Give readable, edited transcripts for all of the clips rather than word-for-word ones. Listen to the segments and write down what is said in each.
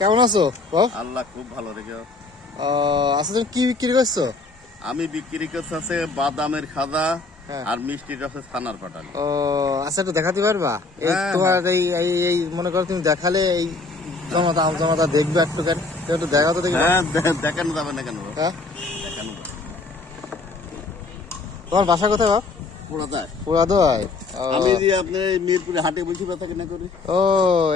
কেমন আছো বাপ? আল্লাহ খুব ভালো রেখে। আচ্ছা, তুমি কি বিক্রি করছো? আমি বিক্রি করতে আছে বাদামের খাজা হ্যাঁ। আর মিষ্টি রসের ছানার পাটালি। ও আচ্ছা, একটু দেখাতে পারবা? এই হ্যাঁ, তোমার এই এই এই মনে করো তুমি দেখালে এই জমাতা জমাতা দেখবে একটু কেন, তুমি একটু দেখাও তো দেখি। হ্যাঁ, দেখানো যাবে না কেন? হ্যাঁ, দেখানো যাবে। তোমার বাসা কোথায় বাপ? পুরো তাই। পুরাদোয়। আমি যে আপনার এই মিরপুরে হাটে বসে ব্যথা কিনা করি। ও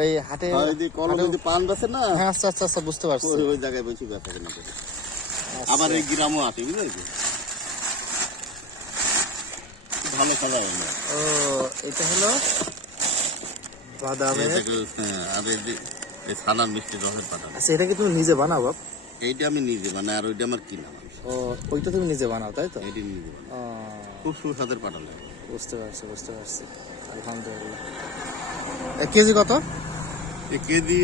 এই হাটে। হয় যে কলমে যে পান বেছে না, হ্যাঁ, আচ্ছা আচ্ছা আচ্ছা, বুঝতে পারছি। ওই জায়গায় বসে ব্যথা কিনা করি। আবার এই গ্রামও আছে, বুঝলেন? ভালো খাওয়া হয় না। ও এটা হলো বাদামের। আর এই যে এই ছানার মিষ্টি রসের পাটালি, আচ্ছা, এটা কি তুমি নিজে বানাও বাপ? এইটা আমি নিজে বানাই আর ওইটা আমার কিনা মানুষ। ও ওইটা তুমি নিজে বানাও তাই তো? এইটা নিজে বানাই। ও, খুব সুস্বাদের পাটালি। বুঝতে পারছি বুঝতে পারছি। আলহামদুলিল্লাহ। এক কেজি কত? কেজি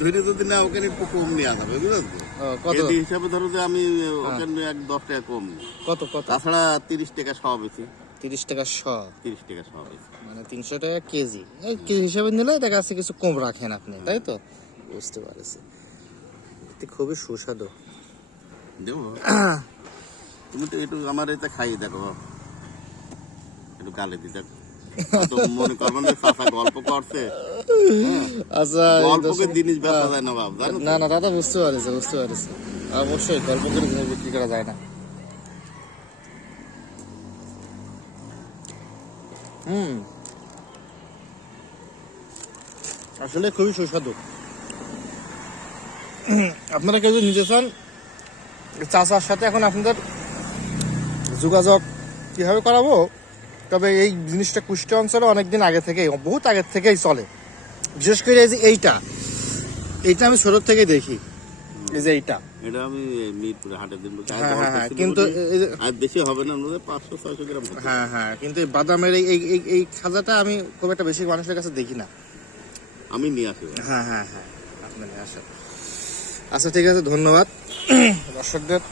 ধরে যদি না ওখানে একটু কম নিয়ে যাবে, বুঝলেন তো? কত কেজি হিসাবে ধরো যে আমি ওখানে 10 টাকা কম নিই। কত কত? তাছাড়া 30 টাকা সব বেশি। 30 টাকা শ, 30 টাকা সব বেশি। মানে 300 টাকা কেজি। এই কেজি হিসাবে নিলে দেখা যাচ্ছে কিছু কম রাখেন আপনি, তাই তো? বুঝতে পারছি। এতে খুবই সুস্বাদু। দেবো তুমি তো একটু আমার এটা খাইয়ে দেখো বাবা। একটু গালে দি দেখো। তো মনে করবেন যে চাচা গল্প করছে। আচ্ছা, গল্পের জিনিস বেচা যায় না বাবা, জানো তো? না না দাদা, বুঝতে পারছি বুঝতে পারছি। অবশ্যই গল্প করে জিনিস বিক্রি করা যায় না। হুম, আসলে খুবই সুস্বাদু। আপনারা কেউ যদি নিতে চান, চাচার সাথে এখন আপনাদের যোগাযোগ কিভাবে করাবো? তবে এই জিনিসটা কুষ্টিয়া অঞ্চলে অনেকদিন আগে থেকেই, বহুত আগে থেকেই চলে। বিশেষ করে এই যে এইটা আমি ছোট থেকেই দেখি। এই যে এইটা, এটা আমি মিরপুরে হাটের দিন বলছি। হ্যাঁ হ্যাঁ হ্যাঁ, কিন্তু এই যে আর বেশি হবে না, আমাদের 500-600 গ্রাম হবে। হ্যাঁ হ্যাঁ, কিন্তু এই বাদামের এই এই এই খাজাটা আমি খুব একটা বেশি মানুষের কাছে দেখি না। আমি নিয়ে আসি। হ্যাঁ হ্যাঁ হ্যাঁ, আপনি নিয়ে আসেন। আচ্ছা ঠিক আছে, ধন্যবাদ দর্শকদের।